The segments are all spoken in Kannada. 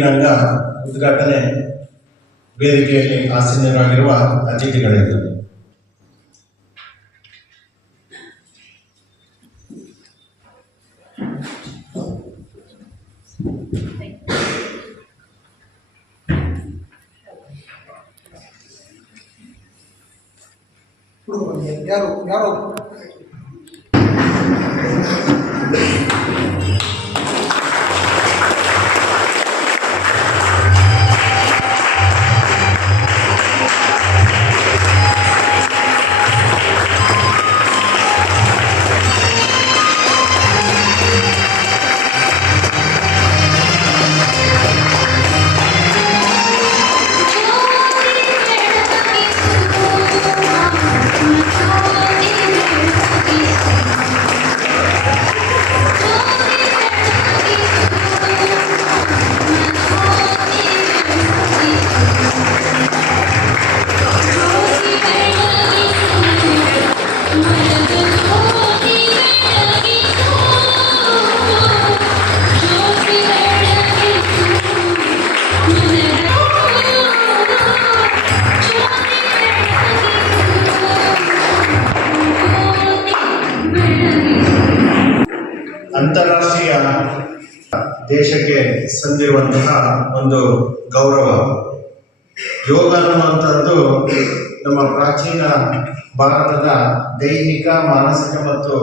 ಕಾರ್ಯಕ್ರಮದ ಮುಂದಿನ ಅಂಗ ಉದ್ಘಾಟನೆ ವೇದಿಕೆಯಲ್ಲಿ ಆಸೀನರಾಗಿರುವ ಅತಿಥಿಗಳಿಂದ ಯಾರು ಯಾರು ಅಂತಾರಾಷ್ಟ್ರೀಯ ದೇಶಕ್ಕೆ ಸಂದಿರುವಂತಹ ಒಂದು ಗೌರವ. ಯೋಗ ಅನ್ನುವಂಥದ್ದು ನಮ್ಮ ಪ್ರಾಚೀನ ಭಾರತದ ದೈಹಿಕ, ಮಾನಸಿಕ ಮತ್ತು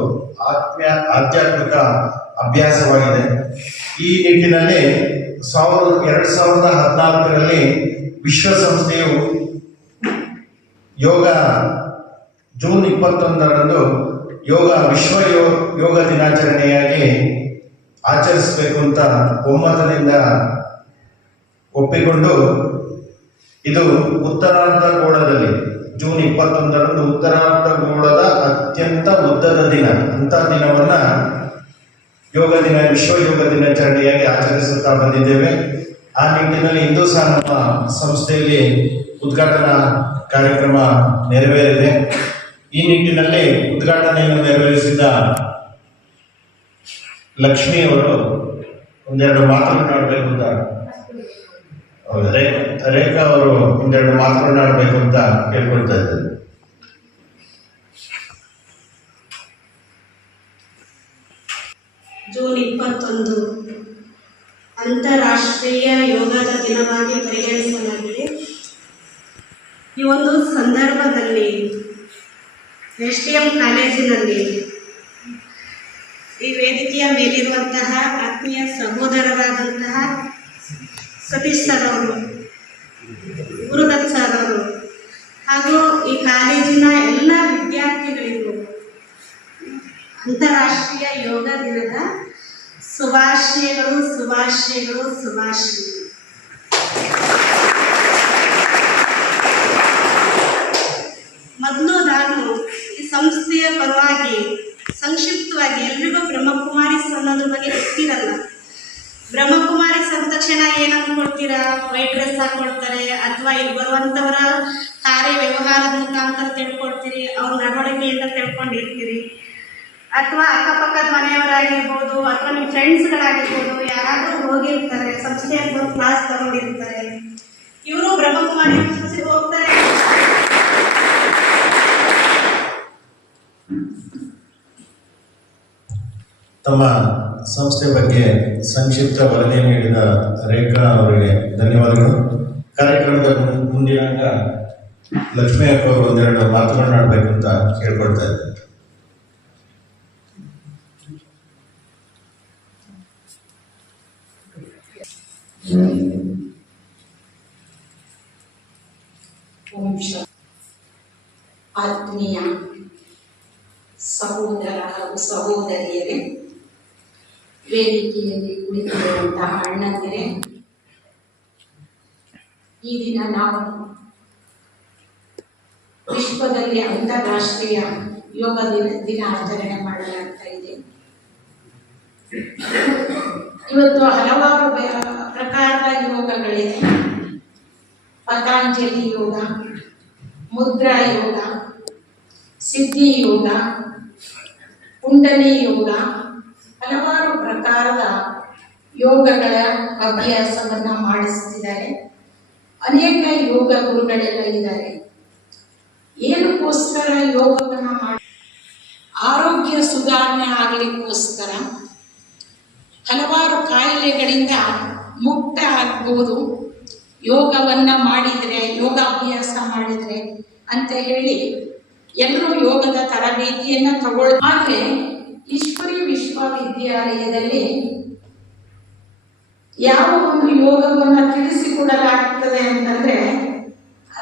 ಆತ್ಮ ಆಧ್ಯಾತ್ಮಿಕ ಅಭ್ಯಾಸವಾಗಿದೆ. ಈ ನಿಟ್ಟಿನಲ್ಲಿ ಸಾವಿರದ, ಎರಡು ಸಾವಿರದ ಹದಿನಾಲ್ಕರಲ್ಲಿ ವಿಶ್ವಸಂಸ್ಥೆಯು ಯೋಗ ಜೂನ್ ಇಪ್ಪತ್ತೊಂದರಂದು ಯೋಗ ವಿಶ್ವ ಯೋ, ಯೋಗ ದಿನಾಚರಣೆಯಾಗಿ ಆಚರಿಸಬೇಕು ಅಂತ ಒಮ್ಮತದಿಂದ ಒಪ್ಪಿಕೊಂಡು ಇದು ಉತ್ತರಾರ್ಧಗೋಳದಲ್ಲಿ ಜೂನ್ ಇಪ್ಪತ್ತೊಂದರಂದು ಉತ್ತರಾರ್ಧಗೋಳದ ಅತ್ಯಂತ ಉದ್ದದ ದಿನ. ಅಂತ ದಿನವನ್ನ ಯೋಗ ದಿನ, ವಿಶ್ವ ಯೋಗ ದಿನಾಚರಣೆಯಾಗಿ ಆಚರಿಸುತ್ತಾ ಬಂದಿದ್ದೇವೆ. ಆ ನಿಟ್ಟಿನಲ್ಲಿ ಇಂದು ಸಹ ಸಂಸ್ಥೆಯಲ್ಲಿ ಉದ್ಘಾಟನಾ ಕಾರ್ಯಕ್ರಮ ನೆರವೇರಿದೆ. ಈ ನಿಟ್ಟಿನಲ್ಲಿ ಉದ್ಘಾಟನೆಯನ್ನು ನೆರವೇರಿಸಿದ ಲಕ್ಷ್ಮಿ ಅವರು ಒಂದೆರಡು ಮಾತನಾಡಬೇಕು ಅಂತ ರೇಖಾ ಅವರು ಒಂದೆರಡು ಮಾತನಾಡಬೇಕು ಅಂತ ಕೇಳ್ಕೊಳ್ತಾ ಇದ್ದಾರೆ. ಜೂನ್ ಇಪ್ಪತ್ತೊಂದು ಅಂತಾರಾಷ್ಟ್ರೀಯ ಯೋಗದ ದಿನವಾಗಿ ಪರಿಗಣಿಸಲಾಗಿದೆ. ಈ ಒಂದು ಸಂದರ್ಭದಲ್ಲಿ ಎಸ್ ಟಿ ಎಂ ಕಾಲೇಜಿನಲ್ಲಿ ಈ ವೇದಿಕೆಯ ಮೇಲಿರುವಂತಹ ಆತ್ಮೀಯ ಸಹೋದರರಾದಂತಹ ಸತೀಶ್ ಸರ್ ಅವರು, ಗುರುದತ್ ಸರ್ ಅವರು, ಹಾಗೂ ಈ ಕಾಲೇಜಿನ ಎಲ್ಲ ವಿದ್ಯಾರ್ಥಿಗಳಿಗೂ ಅಂತಾರಾಷ್ಟ್ರೀಯ ಯೋಗ ದಿನದ ಶುಭಾಶಯಗಳು ಶುಭಾಶಯಗಳು ಶುಭಾಶಯಗಳು ಮೊದಲು ನಾನು ಈ ಸಂಸ್ಥೆಯ ಪರವಾಗಿ ಸಂಕ್ಷಿಪ್ತವಾಗಿ ಎಲ್ರಿಗೂ ಬ್ರಹ್ಮಕುಮಾರಿ ಅನ್ನೋದ್ರ ಬಗ್ಗೆ ಗೊತ್ತಿರಲ್ಲ. ಬ್ರಹ್ಮಕುಮಾರಿ ಅಂದ ತಕ್ಷಣ ಏನು ಅಂದ್ಕೊಳ್ತೀರಾ ವೈಟ್ ಡ್ರೆಸ್ ಹಾಕೊಳ್ತಾರೆ ಅಥವಾ ಇಲ್ಲಿ ಬರುವಂಥವರ ಕಾರ್ಯ ವ್ಯವಹಾರದ ಮುಖಾಂತರ ತಿಳ್ಕೊಳ್ತೀರಿ, ಅವ್ರ ನಡವಳಿಕೆಯಿಂದ ತಿಳ್ಕೊಂಡಿರ್ತೀರಿ. ಅಥವಾ ಅಕ್ಕಪಕ್ಕದ ಮನೆಯವರಾಗಿರ್ಬೋದು, ಅಥವಾ ನಿಮ್ಮ ಫ್ರೆಂಡ್ಸ್ಗಳಾಗಿರ್ಬೋದು ಯಾರಾದರೂ ಹೋಗಿರ್ತಾರೆ ಸಂಸ್ಥೆಯ ಕ್ಲಾಸ್ ತಗೊಂಡಿರ್ತಾರೆ. ತಮ್ಮ ಸಂಸ್ಥೆ ಬಗ್ಗೆ ಸಂಕ್ಷಿಪ್ತ ವರದಿ ನೀಡಿದ ರೇಖಾ ಅವರಿಗೆ ಧನ್ಯವಾದಗಳು. ಕಾರ್ಯಕ್ರಮದ ಮುಂದಿನ ಅಂಗ ಲಕ್ಷ್ಮೀ ಅಪ್ಪ ಅವರು ಒಂದೆರಡು ಮಾತುಗಳನ್ನಾಡಬೇಕು ಅಂತ ಕೇಳ್ಕೊಳ್ತಾ ಇದ್ದಾರೆ ಆತ್ಮೀಯ ಸಹೋದರ ಹಾಗೂ ಸಹೋದರಿಯರೇ ವೇದಿಕೆಯಲ್ಲಿ ಕುಳಿತಿರುವಂತಹ ಅಣ್ಣಂದಿರೇ, ಈ ದಿನ ನಾವು ವಿಶ್ವದಲ್ಲಿ ಅಂತಾರಾಷ್ಟ್ರೀಯ ಯೋಗ ದಿನ ದಿನ ಆಚರಣೆ ಮಾಡಲಾಗ್ತಾ ಇದೆ. ಇವತ್ತು ಹಲವಾರು ಪ್ರಕಾರದ ಯೋಗಗಳಿದೆ ಪತಾಂಜಲಿ ಯೋಗ, ಮುದ್ರಾ ಯೋಗ, ಸಿದ್ಧಿ ಯೋಗ, ಕುಂಡಲಿ ಯೋಗ ಹಲವಾರು ಪ್ರಕಾರದ ಯೋಗಗಳ ಅಭ್ಯಾಸವನ್ನ ಮಾಡಿಸ್ತಿದ್ದಾರೆ. ಅನೇಕ ಯೋಗ ಗುರುಗಳೆಲ್ಲ ಇದ್ದಾರೆ. ಏನಕ್ಕೋಸ್ಕರ ಯೋಗವನ್ನ ಮಾಡಿ ಆರೋಗ್ಯ ಸುಧಾರಣೆ ಆಗಲಿಕ್ಕೋಸ್ಕರ ಹಲವಾರು ಕಾಯಿಲೆಗಳಿಂದ ಮುಕ್ತ ಆಗಬಹುದು ಯೋಗವನ್ನ ಮಾಡಿದರೆ, ಯೋಗಾಭ್ಯಾಸ ಮಾಡಿದರೆ ಅಂತ ಹೇಳಿ ಎಲ್ಲರೂ ಯೋಗದ ತರಬೇತಿಯನ್ನ ತಗೊಳ್ ಆದರೆ ಈಶ್ವರಿ ವಿಶ್ವವಿದ್ಯಾಲಯದಲ್ಲಿ ಯಾವ ಒಂದು ಯೋಗವನ್ನ ತಿಳಿಸಿಕೊಡಲಾಗ್ತದೆ ಅಂತಂದ್ರೆ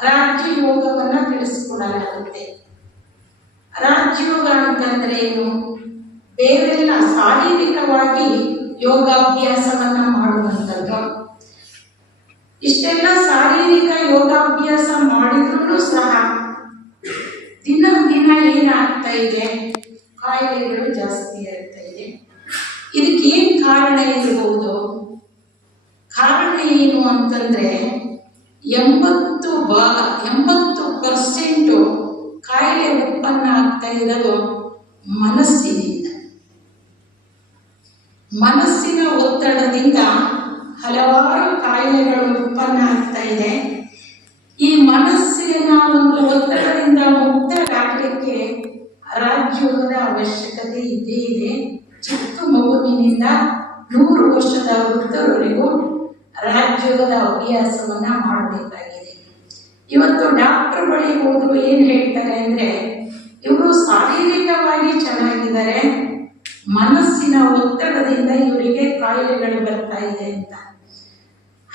ರಾಜ್ಯ ಯೋಗವನ್ನ ತಿಳಿಸಿಕೊಡಲಾಗುತ್ತೆ. ರಾಜ್ಯೋಗ ಅಂತಂದ್ರೆ ಏನು? ಬೇರೆಲ್ಲ ಶಾರೀರಿಕವಾಗಿ ಯೋಗಾಭ್ಯಾಸವನ್ನ ಮಾಡುವಂಥದ್ದು. ಇಷ್ಟೆಲ್ಲ ಶಾರೀರಿಕ ಯೋಗಾಭ್ಯಾಸ ಮಾಡಿದ್ರು ಸಹ ದಿನ ದಿನ ಏನಾಗ್ತಾ ಇದೆ? ಕಾಯಿಲೆಗಳು ಜಾಸ್ತಿ ಆಗ್ತಾ ಇದೆ ಇದಕ್ಕೆ ಏನ್ ಕಾರಣ ಇರಬಹುದು ಕಾರಣ ಏನು ಅಂತಂದ್ರೆ ಎಂಬತ್ತು ಭಾಗ, ಎಂಬತ್ತು ಪರ್ಸೆಂಟು ಕಾಯಿಲೆ ಉತ್ಪನ್ನ ಆಗ್ತಾ ಇರೋದು ಮನಸ್ಸಿನಿಂದ. ಮನಸ್ಸಿನ ಒತ್ತಡದಿಂದ ಹಲವಾರು ಕಾಯಿಲೆಗಳು ಉತ್ಪನ್ನ ಆಗ್ತಾ ಇದೆ. ಈ ಮನಸ್ಸಿನ ಒಂದು ಒತ್ತಡದಿಂದ ಮುಕ್ತರಾಗಲಿಕ್ಕೆ ರಾಜ್ಯೋಗದ ಅವಶ್ಯಕತೆ ಇದ್ದೇ ಇದೆ. ಚಿಕ್ಕ ಮಗುವಿನಿಂದ ನೂರು ವರ್ಷದ ವೃದ್ಧರವರೆಗೂ ರಾಜ್ಯೋಗದ ಅಭ್ಯಾಸವನ್ನ ಮಾಡಬೇಕಾಗಿದೆ. ಇವತ್ತು ಡಾಕ್ಟರ್ ಬಳಿ ಹೋದ್ರು ಏನ್ ಹೇಳ್ತಾರೆ ಅಂದ್ರೆ, ಇವರು ಶಾರೀರಿಕವಾಗಿ ಚೆನ್ನಾಗಿದ್ದಾರೆ, ಮನಸ್ಸಿನ ಒತ್ತಡದಿಂದ ಇವರಿಗೆ ಕಾಯಿಲೆಗಳು ಬರ್ತಾ ಇದೆ ಅಂತ.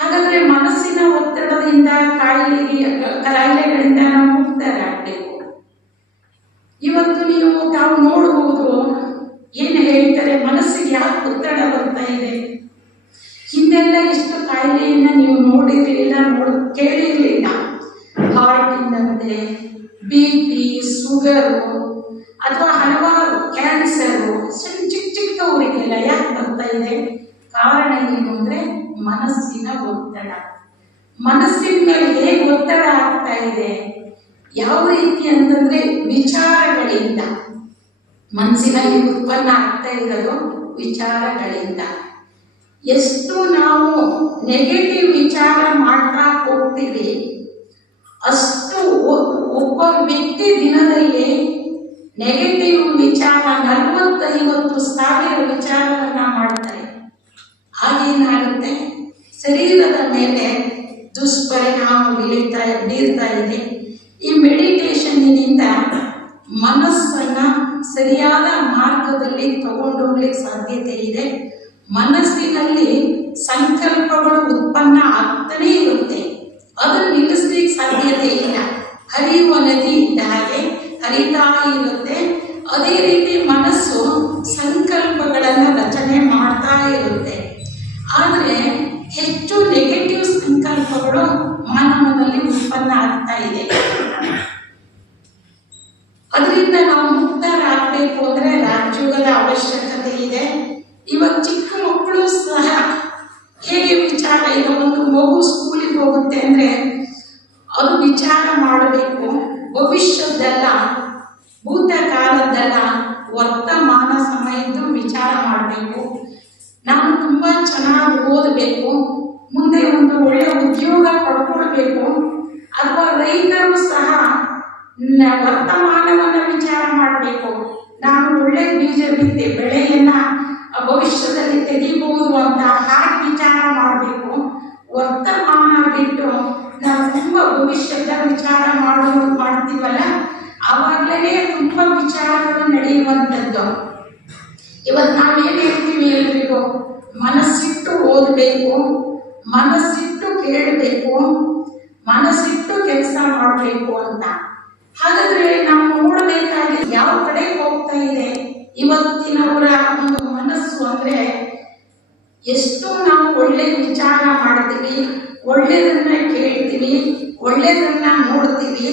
ಹಾಗಾದ್ರೆ ಮನಸ್ಸಿನ ಒತ್ತಡದಿಂದ ಕಾಯಿಲೆಗೆ, ಕಾಯಿಲೆಗಳಿಂದ ನಾವು ಮುಕ್ತರಾಗಬೇಕು. ಇವತ್ತು ನೀವು ತಾವು ನೋಡಬಹುದು ಏನು ಹೇಳ್ತಾರೆ, ಮನಸ್ಸಿಗೆ ಯಾಕೆ ಒತ್ತಡ ಬರ್ತಾ ಇದೆ? ಹಿಂದೆಲ್ಲ ಇಷ್ಟು ಕಾಯಿಲೆಯನ್ನ ನೀವು ನೋಡಿರಲಿಲ್ಲ ನೋಡ್, ಕೇಳಿರ್ಲಿಲ್ಲ. ಹಾರ್ಟಿನಂತೆ ಬಿ ಪಿ ಶುಗರು ಅಥವಾ ಹಲವಾರು ಕ್ಯಾನ್ಸರು ಚಿಕ್ಕ ಚಿಕ್ಕವರಿಗೆಲ್ಲ ಯಾಕೆ ಬರ್ತಾ ಇದೆ? ಕಾರಣ ಏನು ಅಂದ್ರೆ ಮನಸ್ಸಿನ ಒತ್ತಡ. ಮನಸ್ಸಿನ ಮೇಲೆ ಹೇಗೆ ಒತ್ತಡ ಆಗ್ತಾ ಇದೆ? ಯಾವ ರೀತಿ ಅಂತಂದ್ರೆ ವಿಚಾರಗಳಿಂದ ಮನಸ್ಸಿನಲ್ಲಿ ಉತ್ಪನ್ನ ಆಗ್ತಾ ಇರೋದು ವಿಚಾರಗಳಿಂದ. ಎಷ್ಟು ನಾವು ನೆಗೆಟಿವ್ ವಿಚಾರ ಮಾಡ್ತಾ ಹೋಗ್ತೀವಿ, ಅಷ್ಟು ಒಬ್ಬ ವ್ಯಕ್ತಿ ದಿನದಲ್ಲಿ ನೆಗೆಟಿವ್ ವಿಚಾರ ನಲವತ್ತೈವತ್ತು ಸಾವಿರ ವಿಚಾರವನ್ನ ಮಾಡ್ತಾರೆ. ಹಾಗೇನಾಗುತ್ತೆ? ಶರೀರದ ಮೇಲೆ ದುಷ್ಪರಿಣಾಮ ಬೀಳ್ತಾ ಬೀರ್ತಾ ಇದೆ. ಈ ಮೆಡಿಟೇಷನ್ನಿನಿಂದ ಮನಸ್ಸನ್ನ ಸರಿಯಾದ ಮಾರ್ಗದಲ್ಲಿ ತಗೊಂಡೋಗ್ಲಿಕ್ಕೆ ಸಾಧ್ಯತೆ ಇದೆ. ಮನಸ್ಸಿನಲ್ಲಿ ಸಂಕಲ್ಪಗಳು ಉತ್ಪನ್ನ ಆಗ್ತಾನೇ ಇರುತ್ತೆ. ಅದನ್ನು ನಿಲ್ಲಿಸ್ಲಿಕ್ಕೆ ಸಾಧ್ಯತೆ ಇಲ್ಲ. ಹರಿಯುವ ನದಿ ಇದ್ದ ಹಾಗೆ ಹರಿತಾ ಇರುತ್ತೆ. ಅದೇ ರೀತಿ ಮನಸ್ಸು ಸಂಕಲ್ಪಗಳನ್ನು ರಚನೆ ಮಾಡ್ತಾ ಇರುತ್ತೆ. ಆದರೆ ಹೆಚ್ಚು ನೆಗೆಟಿವ್ ಸಂಕಲ್ಪಗಳು ಮಾನವನಲ್ಲಿ ಉತ್ಪನ್ನ ಆಗ್ತಾ ಇದೆ. ಅದರಿಂದ ನಾವು ಮುಕ್ತರಾಗಬೇಕು ಅಂದ್ರೆ ರಾಜಯೋಗದ ಅವಶ್ಯಕತೆ ಇದೆ. ಇವಾಗ ಚಿಕ್ಕ ಮಕ್ಕಳು ಸಹ ಹೇಗೆ ವಿಚಾರ, ಈಗ ಒಂದು ಮಗು ಸ್ಕೂಲಿಗೆ ಹೋಗುತ್ತೆ ಅಂದ್ರೆ ಅದು ವಿಚಾರ ಮಾಡಬೇಕು. ಭವಿಷ್ಯದ್ದೆಲ್ಲ, ಭೂತಕಾಲದ್ದೆಲ್ಲ, ವರ್ತಮಾನ ಸಮಯದ್ದು ವಿಚಾರ ಮಾಡಬೇಕು. ನಾನು ತುಂಬ ಚೆನ್ನಾಗಿ ಓದಬೇಕು. ಮುಂದೆ ಒಂದು ಒಳ್ಳೆಯ ಉದ್ಯೋಗ ಪಡ್ಕೊಳ್ಬೇಕು. ಅಥವಾ ರೈತರು ಸಹ ವರ್ತಮಾನವನ್ನ ವಿಚಾರ ಮಾಡಬೇಕು. ನಾನು ಒಳ್ಳೆ ಬೀಜ ಬಿತ್ತಿ ಬೆಳೆಯನ್ನ ಭವಿಷ್ಯದಲ್ಲಿ ತೆಗಿಬಹುದು ಅಂತ ಹಾಗೆ ವಿಚಾರ ಮಾಡಬೇಕು. ವರ್ತಮಾನ ಬಿಟ್ಟು ನಾವು ತುಂಬ ಭವಿಷ್ಯದ ವಿಚಾರ ಮಾಡೋ ಮಾಡ್ತೀವಲ್ಲ, ಅವಾಗಲೇ ತುಂಬ ವಿಚಾರಗಳು ನಡೆಯುವಂಥದ್ದು. ಇವತ್ತು ನಾವೇನು ಹೇಳ್ತೀವಿ ಎಲ್ರಿಗೂ? ಮನಸ್ಸಿಟ್ಟು ಓದಬೇಕು, ಮನಸ್ಸಿಟ್ಟು ಕೇಳಬೇಕು, ಮನಸ್ಸಿಟ್ಟು ಕೆಲಸ ಮಾಡಬೇಕು ಅಂತ. ಹಾಗಾದ್ರೆ ನಾವು ನೋಡಬೇಕಾಗಿ ಯಾವ ಕಡೆ ಹೋಗ್ತಾ ಇದೆ? ಇವತ್ತಿನವರ ಒಂದು ಮನಸ್ಸು ಅಂದ್ರೆ ಎಷ್ಟು ನಾವು ಒಳ್ಳೆ ವಿಚಾರ ಮಾಡ್ತೀವಿ ಒಳ್ಳೆಯದನ್ನ ಕೇಳ್ತೀವಿ ಒಳ್ಳೆಯದನ್ನ ನೋಡ್ತೀವಿ,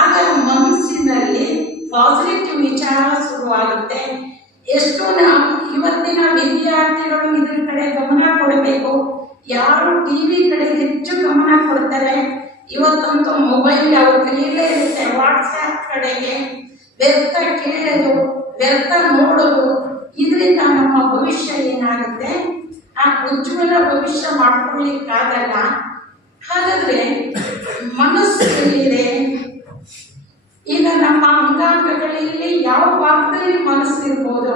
ಆಗ ಮನಸ್ಸಿನಲ್ಲಿ ಪಾಸಿಟಿವ್ ವಿಚಾರ ಶುರುವಾಗುತ್ತೆ. ಎಷ್ಟು ನಾವು ಇವತ್ತಿನ ವಿದ್ಯಾರ್ಥಿಗಳು ಇದ್ರ ಕಡೆ ಗಮನ ಕೊಡಬೇಕು. ಯಾರು ಟಿವಿ ಕಡೆ ಹೆಚ್ಚು ಗಮನ ಕೊಡ್ತಾರೆ? ಇವತ್ತಂತೂ ಮೊಬೈಲ್ ಅವ್ರ ಕೈಯಲ್ಲೇ ಇರುತ್ತೆ ವಾಟ್ಸ್ಆ್ಯಪ್ ಕಡೆಗೆ ವ್ಯರ್ಥ ಕೇಳೋದು ವ್ಯರ್ಥ ನೋಡೋದು ಇದರಿಂದ ನಮ್ಮ ಭವಿಷ್ಯ ಏನಾಗುತ್ತೆ? ಆ ಉಜ್ವಲ ಭವಿಷ್ಯ ಮಾಡ್ಕೊಳ್ಳಿಕ್ಕಾಗಲ್ಲ. ಹಾಗಾದ್ರೆ ಮನಸ್ಸು ಎಲ್ಲಿದೆ ಈಗ ನಮ್ಮ ಅಂಗಾಂಗಗಳಲ್ಲಿ ಯಾವ ಭಾಗದಲ್ಲಿ ಮನಸ್ಸಿರ್ಬೋದು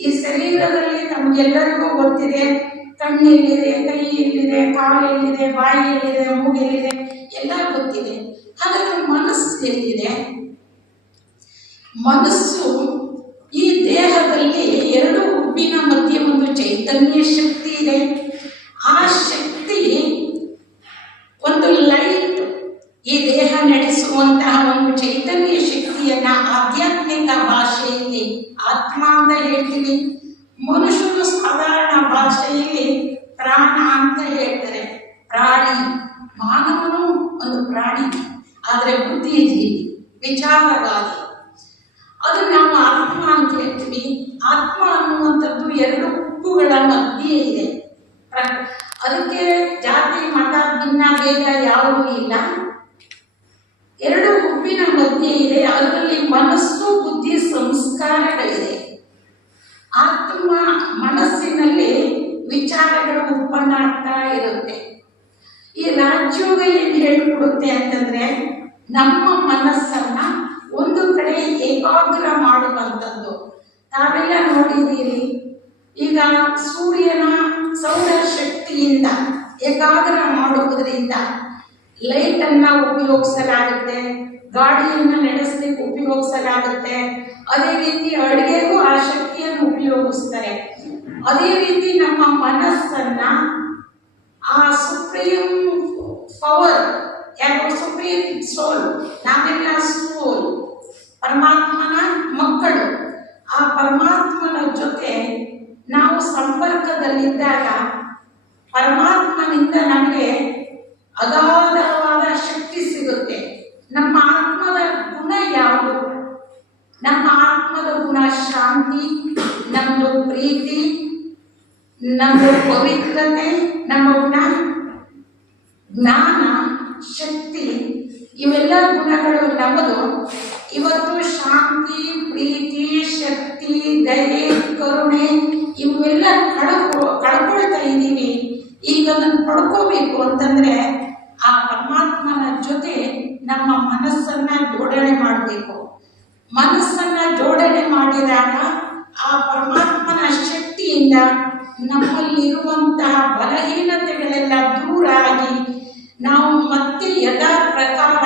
ಈ ಶರೀರದಲ್ಲಿ ನಮ್ಗೆಲ್ಲರಿಗೂ ಗೊತ್ತಿದೆ ಕಣ್ಣು ಎಲ್ಲಿದೆ ಕೈ ಎಲ್ಲಿದೆ ಕಾಲು ಎಲ್ಲಿದೆ ಬಾಯಿ ಎಲ್ಲಿದೆ ಮೂಗು ಎಲ್ಲಿದೆ ಎಲ್ಲ ಗೊತ್ತಿದೆ. ಹಾಗಾದ್ರೆ ಮನಸ್ಸು ಎಲ್ಲಿದೆ? ಮನಸ್ಸು ಈ ದೇಹದಲ್ಲಿ ಎರಡು ಉಬ್ಬಿನ ಮಧ್ಯೆ ಒಂದು ಚೈತನ್ಯ ಶಕ್ತಿ ಇದೆ. ಆ ಶಕ್ತಿ ಒಂದು ಲೈಟ್ ಈ ದೇಹ ನಡೆಸುವಂತಹ ಒಂದು ಚೈತನ್ಯ ಶಕ್ತಿಯನ್ನ ಆಧ್ಯಾತ್ಮಿಕ ಭಾಷೆಯಲ್ಲಿ ಆತ್ಮ ಅಂತ ಹೇಳ್ತೀವಿ ಮನುಷ್ಯರು ಸಾಧಾರಣ ಭಾಷೆಯಲ್ಲಿ ಪ್ರಾಣ ಅಂತ ಹೇಳ್ತಾರೆ. ಪ್ರಾಣಿ. ಮಾನವನು ಒಂದು ಪ್ರಾಣಿ. ಆದರೆ ಬುದ್ಧಿಜೀವಿ, ವಿಚಾರವಾದಿ. ಅದು ನಾವು ಆತ್ಮ ಅಂತ ಹೇಳ್ತೀವಿ. ಆತ್ಮ ಅನ್ನುವಂಥದ್ದು ಎರಡು ಹುಟ್ಟುಗಳ ಮಧ್ಯೆ ಇದೆ. ಅದಕ್ಕೆ ಜಾತಿ, ಮತ, ಭಿನ್ನ, ಭೇದ ಯಾವುದೂ ಇಲ್ಲ. ಎರಡು ಉಪ್ಪಿನ ಮಧ್ಯೆ ಇದೆ. ಅದರಲ್ಲಿ ಮನಸ್ಸು, ಬುದ್ಧಿ, ಸಂಸ್ಕಾರಗಳಿದೆ. ಆತ್ಮ ಮನಸ್ಸಿನಲ್ಲಿ ವಿಚಾರಗಳು ಉತ್ಪನ್ನ ಆಗ್ತಾ ಇರುತ್ತೆ. ಈ ರಾಜ್ಯೋಗ ಏನ್ ಹೇಳ್ಕೊಡುತ್ತೆ ಅಂತಂದ್ರೆ, ನಮ್ಮ ಮನಸ್ಸನ್ನ ಒಂದು ಕಡೆ ಏಕಾಗ್ರ ಮಾಡುವಂಥದ್ದು. ತಾವೆಲ್ಲ ನೋಡಿದ್ದೀರಿ, ಈಗ ಸೂರ್ಯನ ಸೌರ ಶಕ್ತಿಯಿಂದ ಏಕಾಗ್ರ ಮಾಡುವುದರಿಂದ ಲೈಟ್ ಉಪಯೋಗಿಸಲಾಗುತ್ತೆ. ಗಾಡಿಯನ್ನ ನಡೆಸಲಿಕ್ಕೆ ಉಪಯೋಗಿಸಲಾಗುತ್ತೆ. ಅದೇ ರೀತಿ ಅಡುಗೆಗೂ ಆ ಶಕ್ತಿಯನ್ನು ಉಪಯೋಗಿಸ್ತಾರೆ. ಅದೇ ರೀತಿ ನಮ್ಮ ಮನಸ್ಸನ್ನ ಆ ಸುಪ್ರೀಂ ಪವರ್ ಯಾರು ಸುಪ್ರೀಂ ಸೋಲ್, ನಾವೆಲ್ಲ ಸೋಲ್, ಪರಮಾತ್ಮನ ಮಕ್ಕಳು. ಆ ಪರಮಾತ್ಮನ ಜೊತೆ ನಾವು ಸಂಪರ್ಕದಲ್ಲಿದ್ದಾಗ ಪರಮಾತ್ಮನಿಂದ ನಮಗೆ ಅಗಾಧವಾದ ಶಕ್ತಿ ಸಿಗುತ್ತೆ ನಮ್ಮ ಆತ್ಮದ ಗುಣ ಯಾವುದು ನಮ್ಮ ಆತ್ಮದ ಗುಣ ಶಾಂತಿ ನಮ್ಮದು ಪ್ರೀತಿ ನಮ್ಮದು ಪವಿತ್ರತೆ, ನಮ್ಮ ಜ್ಞಾನ ಜ್ಞಾನ, ಶಕ್ತಿ, ಇವೆಲ್ಲ ಗುಣಗಳು ನಮ್ಮದು. ಇವತ್ತು ಶಾಂತಿ, ಪ್ರೀತಿ, ಶಕ್ತಿ, ದಯೆ, ಕರುಣೆ ಇವೆಲ್ಲ ಕಳ್ಕೊ, ಕಳ್ಕೊಳ್ತಾ ಇದ್ದೀವಿ. ಈಗ ಅದನ್ನು ಪಡ್ಕೋಬೇಕು ಅಂತಂದ್ರೆ ಆ ಪರಮಾತ್ಮನ ಜೊತೆ ನಮ್ಮ ಮನಸ್ಸನ್ನ ಜೋಡಣೆ ಮಾಡಬೇಕು. ಮನಸ್ಸನ್ನ ಜೋಡಣೆ ಮಾಡಿದಾಗ ಆ ಪರಮಾತ್ಮನ ಶಕ್ತಿಯಿಂದ ನಮ್ಮಲ್ಲಿರುವಂತಹ ಬಲಹೀನತೆಗಳೆಲ್ಲ ದೂರ ಆಗಿ ನಾವು ಮತ್ತೆ ಯಥಾ ಪ್ರಕಾರ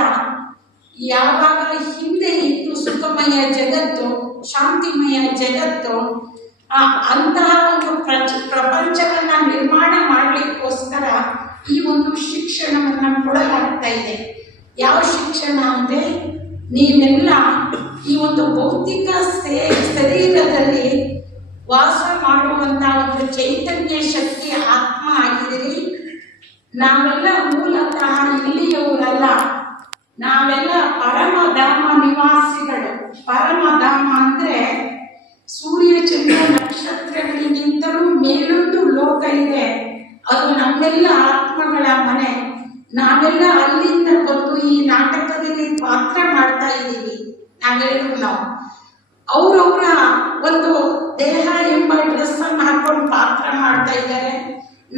ಯಾವಾಗಲೂ ಹಿಂದೆ ಇತ್ತು ಸುಖಮಯ ಜಗತ್ತು, ಶಾಂತಿಮಯ ಜಗತ್ತು, ಆ ಅಂತಹ ಒಂದು ಪ್ರಚ, ಪ್ರಪಂಚವನ್ನ ನಿರ್ಮಾಣ ಮಾಡಲಿಕ್ಕೋಸ್ಕರ ಈ ಒಂದು ಶಿಕ್ಷಣವನ್ನು ಕೊಡಲಾಗ್ತಾ ಇದೆ. ಯಾವ ಶಿಕ್ಷಣ ಅಂದರೆ ನೀವೆಲ್ಲ ಈ ಒಂದು ಭೌತಿಕ ಸೇ- ಶರೀರದಲ್ಲಿ ವಾಸ ಮಾಡುವಂತ ಒಂದು ಚೈತನ್ಯ ಶಕ್ತಿ ಆತ್ಮ ಆಗಿದ್ದೀರಿ. ನಾವೆಲ್ಲ ಮೂಲತಃ ಇಲ್ಲಿಯವರಲ್ಲ. ನಾವೆಲ್ಲ ಪರಮಧಾಮ ನಿವಾಸಿಗಳು. ಪರಮ ಧರ್ಮ ಅಂದ್ರೆ ಸೂರ್ಯ, ಚಂದ್ರ, ನಕ್ಷತ್ರಗಳಿಗಿಂತಲೂ ಮೇಲೊಂದು ಲೋಕ ಇದೆ. ಅದು ನಮ್ಮೆಲ್ಲ ಆತ್ಮಗಳ ಮನೆ. ನಾವೆಲ್ಲ ಅಲ್ಲಿಂದ ಬಂದು ಈ ನಾಟಕದಲ್ಲಿ ಪಾತ್ರ ಮಾಡ್ತಾ ಇದ್ದೀವಿ. ನಾವೆಲ್ಲರೂ ನಾವು. ಅವರವರ ಒಂದು ದೇಹ ಎಂಬ ಡ್ರೆಸ್ ಅನ್ನು ಹಾಕೊಂಡು ಪಾತ್ರ ಮಾಡ್ತಾ ಇದ್ದಾರೆ.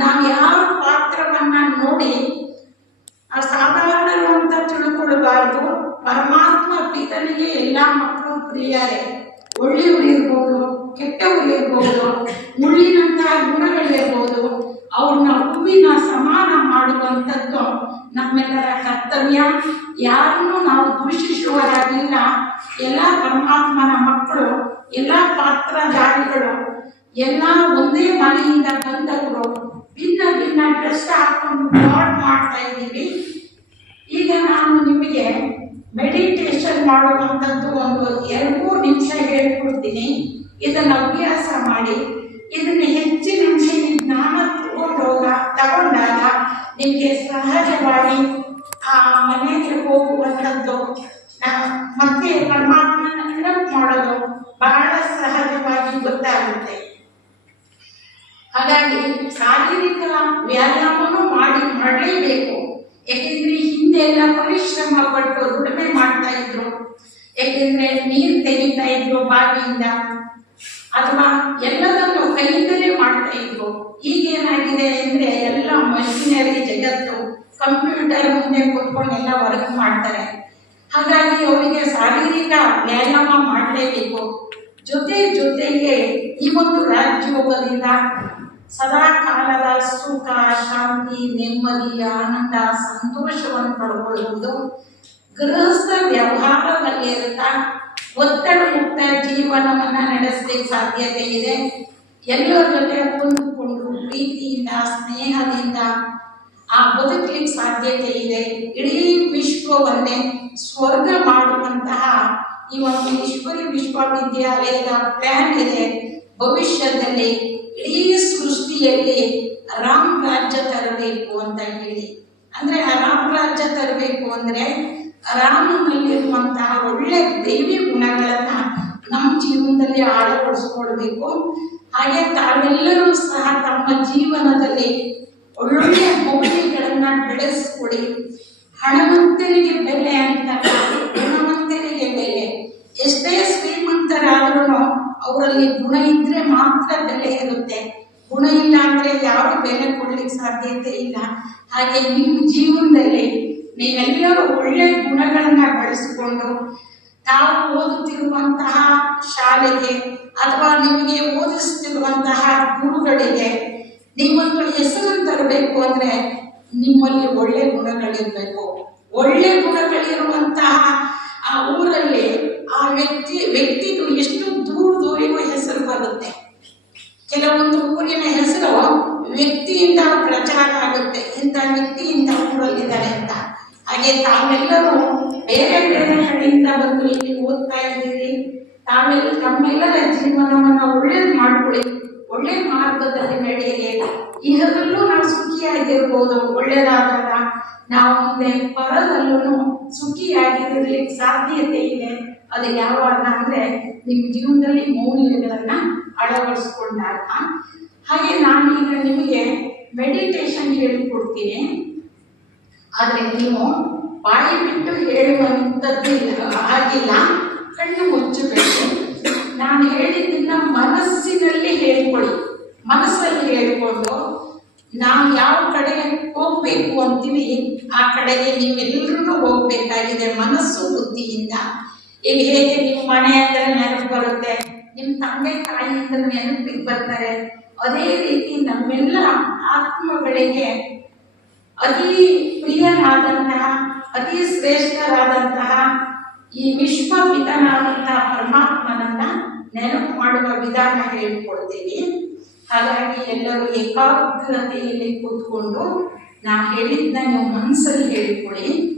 ನಾವು ಯಾವ ಪಾತ್ರವನ್ನ ನೋಡಿ ಆ ಸಾಧಾರಣರು ಅಂತ ತಿಳ್ಕೊಳ್ಬಾರ್ದು. ಪರಮಾತ್ಮ ಪಿತನಿಗೆ ಎಲ್ಲ ಮಕ್ಕಳು ಪ್ರಿಯರೇ. ಒಳ್ಳೆಯವರು ಇರ್ಬೋದು ಕೆಟ್ಟವರು ಇರ್ಬೋದು, ಮುಳ್ಳಿನಂತಹ ಗುಣಗಳಿರ್ಬೋದು. ಅವ್ರನ್ನ ಹೂವಿನ ಸಮಾನ ಮಾಡುವಂಥದ್ದು ನಮ್ಮೆಲ್ಲರ ಕರ್ತವ್ಯ. ಯಾರನ್ನು ನಾವು ದೂಷಿಸುವರಾಗಿಲ್ಲ ಎಲ್ಲ ಪರಮಾತ್ಮನ ಮಕ್ಕಳು ಎಲ್ಲ ಪಾತ್ರ ಜಾರಿಗಳು ಎಲ್ಲ ಒಂದೇ ಮನೆಯಿಂದ ಬಂದವರು ಭಿನ್ನ ಭಿನ್ನ ಡ್ರೆಸ್ ಹಾಕೊಂಡು ಗಾಡ್ ಮಾಡ್ತಾ ಇದ್ದೀವಿ. ಈಗ ನಾನು ನಿಮಗೆ ಮೆಡಿಟೇಷನ್ ಮಾಡುವಂಥದ್ದು ಒಂದು ಎರಡು ನಿಮಿಷ ಹೇಳ್ಕೊಡ್ತೀನಿ. ಇದನ್ನು ಅಭ್ಯಾಸ ಮಾಡಿ ಇದನ್ನ ಹೆಚ್ಚಿನ ಅಂಶ ಈ ಜ್ಞಾನ ತಗೊಂಡೋಗ ತಗೊಂಡಾಗ ನಿಮಗೆ ಸಹಜವಾಗಿ ಆ ಮನೆಗೆ ಹೋಗುವಂಥದ್ದು ನಾ- ಮತ್ತೆ ಪರಮಾತ್ಮನ ನೆನಪು ಮಾಡೋದು ಬಹಳ ಸಹಜವಾಗಿ ಗೊತ್ತಾಗುತ್ತೆ ಹಾಗಾಗಿ ಶಾರೀರಿಕ ವ್ಯಾಯಾಮನೂ ಮಾಡಿ ಮಾಡಲೇಬೇಕು ಯಾಕೆಂದ್ರೆ ಹಿಂದೆ ಎಲ್ಲ ಪರಿಶ್ರಮ ಪಟ್ಟು ದುಡಿಮೆ ಮಾಡ್ತಾ ಇದ್ರು ಯಾಕೆಂದ್ರೆ ನೀರು ತೆಗಿತಾ ಇದ್ರು ಬಾವಿಯಿಂದ ಅಥವಾ ಎಲ್ಲದನ್ನು ಕೈಯಿಂದಲೇ ಮಾಡ್ತಾ ಇದ್ರು. ಈಗ ಏನಾಗಿದೆ ಅಂದ್ರೆ ಎಲ್ಲ ಮಷಿನರಿ ಜಗತ್ತು, ಕಂಪ್ಯೂಟರ್ ಮುಂದೆ ಕೂತ್ಕೊಂಡು ಎಲ್ಲ ವರ್ಕ್ ಮಾಡ್ತಾರೆ. ಹಾಗಾಗಿ ಅವರಿಗೆ ಶಾರೀರಿಕ ವ್ಯಾಯಾಮ ಮಾಡಲೇಬೇಕು. ಜೊತೆ ಜೊತೆಗೆ ಈ ಒಂದು ರಾಜ್ಯೋಗದಿಂದ ಸದಾ ಕಾಲದ ಸುಖ, ಶಾಂತಿ, ನೆಮ್ಮದಿ, ಆನಂದ, ಸಂತೋಷವನ್ನು ಪಡ್ಕೊಳ್ಳುವುದು. ಗೃಹಸ್ಥ ವ್ಯವಹಾರದಲ್ಲಿ ಇರ್ತಾ ಒತ್ತಡ ಮುಕ್ತ ಜೀವನವನ್ನ ನಡೆಸಲಿಕ್ಕೆ ಸಾಧ್ಯತೆ ಇದೆ. ಎಲ್ಲರ ಜೊತೆ ಹೊಂದಿಕೊಂಡು ಪ್ರೀತಿಯಿಂದ, ಸ್ನೇಹದಿಂದ ಆ ಬದುಕಲಿಕ್ಕೆ ಸಾಧ್ಯತೆ ಇದೆ. ಇಡೀ ವಿಶ್ವವನ್ನೇ ಸ್ವರ್ಗ ಮಾಡುವಂತಹ ಈ ಒಂದು ಈಶ್ವರಿ ವಿಶ್ವವಿದ್ಯಾಲಯದ ಪ್ಲಾನ್ ಇದೆ. ಭವಿಷ್ಯದಲ್ಲಿ ಇಡೀ ಸೃಷ್ಟಿಯಲ್ಲಿ ರಾಮ್ ರಾಜ್ಯ ತರಬೇಕು ಅಂತ ಹೇಳಿ. ಅಂದ್ರೆ ರಾಮ್ ರಾಜ್ಯ ತರಬೇಕು ಅಂದ್ರೆ ರಾಮನಲ್ಲಿರುವಂತಹ ಒಳ್ಳೆ ದೈವಿ ಗುಣಗಳನ್ನ ನಮ್ಮ ಜೀವನದಲ್ಲಿ ಆಳವಡಿಸ್ಕೊಳ್ಬೇಕು ಹಾಗೆ ತಾವೆಲ್ಲರೂ ಸಹ ತಮ್ಮ ಜೀವನದಲ್ಲಿ ಒಳ್ಳೊಳ್ಳೆ ಮೌಲ್ಯಗಳನ್ನ ಬೆಳೆಸ್ಕೊಡಿ. ಹಣವಂತರಿಗೆ ಬೆಲೆ ಅಂತ ಗುಣವಂತರಿಗೆ ಬೆಲೆ. ಎಷ್ಟೇ ಶ್ರೀಮಂತರಾದ್ರೂ ಅವರಲ್ಲಿ ಗುಣ ಇದ್ರೆ ಮಾತ್ರ ಬೆಲೆ ಇರುತ್ತೆ. ಗುಣ ಇಲ್ಲ ಅಂದ್ರೆ ಯಾರು ಬೆಲೆ ಕೊಡ್ಲಿಕ್ಕೆ ಸಾಧ್ಯತೆ ಇಲ್ಲ. ಹಾಗೆ ನಿಮ್ಮ ಜೀವನದಲ್ಲಿ ನೀವೆಲ್ಲರೂ ಒಳ್ಳೆ ಗುಣಗಳನ್ನ ಬಳಸಿಕೊಂಡು ತಾವು ಓದುತ್ತಿರುವಂತಹ ಶಾಲೆಗೆ ಅಥವಾ ನಿಮಗೆ ಓದಿಸುತ್ತಿರುವಂತಹ ಗುರುಗಳಿಗೆ ನಿಮ್ಮೊಂದು ಹೆಸರನ್ನು ತರಬೇಕು ಅಂದ್ರೆ ನಿಮ್ಮಲ್ಲಿ ಒಳ್ಳೆ ಗುಣಗಳಿರಬೇಕು. ಒಳ್ಳೆ ಗುಣಗಳಿರುವಂತಹ ಆ ಊರಲ್ಲಿ ಆ ವ್ಯಕ್ತಿ ವ್ಯಕ್ತಿಗೂ ಎಷ್ಟು ದೂರ ದೂರಿಗೂ ಹೆಸರು ಬರುತ್ತೆ. ಕೆಲವೊಂದು ಊರಿನ ಹೆಸರು ವ್ಯಕ್ತಿಯಿಂದ ಪ್ರಚಾರ ಆಗುತ್ತೆ. ಇಂಥ ವ್ಯಕ್ತಿಯಿಂದ ಊರಲ್ಲಿದ್ದಾರೆ ಅಂತ. ಹಾಗೆ ತಾವೆಲ್ಲರೂ ಬೇರೆ ಬೇರೆ ಕಡೆಯಿಂದ ಬಂದು ಇಲ್ಲಿ ಓದ್ತಾ ಇದ್ದೀರಿ. ತಾವೆಲ್ಲ ತಮ್ಮೆಲ್ಲರ ಜೀವನವನ್ನು ಒಳ್ಳೇದು ಮಾಡ್ಕೊಳ್ಳಿ. ಒಳ್ಳೆ ಮಾರ್ಗದಲ್ಲಿ ನಡೆಯಿರಿ. ಇಹದಲ್ಲೂ ನಾವು ಸುಖಿಯಾಗಿರ್ಬೋದು. ಒಳ್ಳೇದಾದಾಗ ನಾವು ಮುಂದೆ ಪರದಲ್ಲೂ ಸುಖಿಯಾಗಿರಲಿಕ್ಕೆ ಸಾಧ್ಯತೆ ಇದೆ. ಅದು ಯಾವಾಗ ಅಂದ್ರೆ ನಿಮ್ಮ ಜೀವನದಲ್ಲಿ ಮೌಲ್ಯಗಳನ್ನ ಅಳವಡಿಸ್ಕೊಂಡಾಗ. ಹಾಗೆ ನಾನೀಗ ನಿಮಗೆ ಮೆಡಿಟೇಷನ್ ಹೇಳಿಕೊಡ್ತೀನಿ. ಆದರೆ ನೀವು ಬಾಯಿ ಬಿಟ್ಟು ಹೇಳುವಂಥದ್ದು ಆಗಿಲ್ಲ. ಕಣ್ಣು ಮುಚ್ಚಬೇಕು. ನಾನು ಹೇಳಿದ್ದನ್ನ ಮನಸ್ಸಿನಲ್ಲಿ ಹೇಳ್ಕೊಳ್ಳಿ. ಮನಸ್ಸಲ್ಲಿ ಹೇಳ್ಕೊಂಡು ನಾವು ಯಾವ ಕಡೆ ಹೋಗ್ಬೇಕು ಅಂತೀವಿ ಆ ಕಡೆಗೆ ನೀವೆಲ್ಲರೂ ಹೋಗ್ಬೇಕಾಗಿದೆ ಮನಸ್ಸು ಬುದ್ಧಿಯಿಂದ. ಈಗ ಹೇಗೆ ನಿಮ್ಮ ಮನೆ ಅಂದ್ರೆ ನೆನಪು ಬರುತ್ತೆ, ನಿಮ್ಮ ತಂದೆ ತಾಯಿಯಿಂದ ನೆನಪಿಗೆ ಬರ್ತಾರೆ, ಅದೇ ರೀತಿ ನಮ್ಮೆಲ್ಲ ಆತ್ಮಗಳಿಗೆ ಅತಿ ಪ್ರಿಯನಾದಂತಹ, ಅತಿ ಶ್ರೇಷ್ಠರಾದಂತಹ ಈ ವಿಶ್ವ ಪಿತನಾದಂತಹ ಪರಮಾತ್ಮನನ್ನ ನೆನಪು ಮಾಡುವ ವಿಧಾನ ಹೇಳಿಕೊಡ್ತೀನಿ. ಹಾಗಾಗಿ ಎಲ್ಲರೂ ಏಕಾಗ್ರತೆಯಲ್ಲಿ ಕೂತ್ಕೊಂಡು ನಾ ಹೇಳಿದ್ನ ನೀವು ಮನಸ್ಸಲ್ಲಿ ಹೇಳಿಕೊಳ್ಳಿ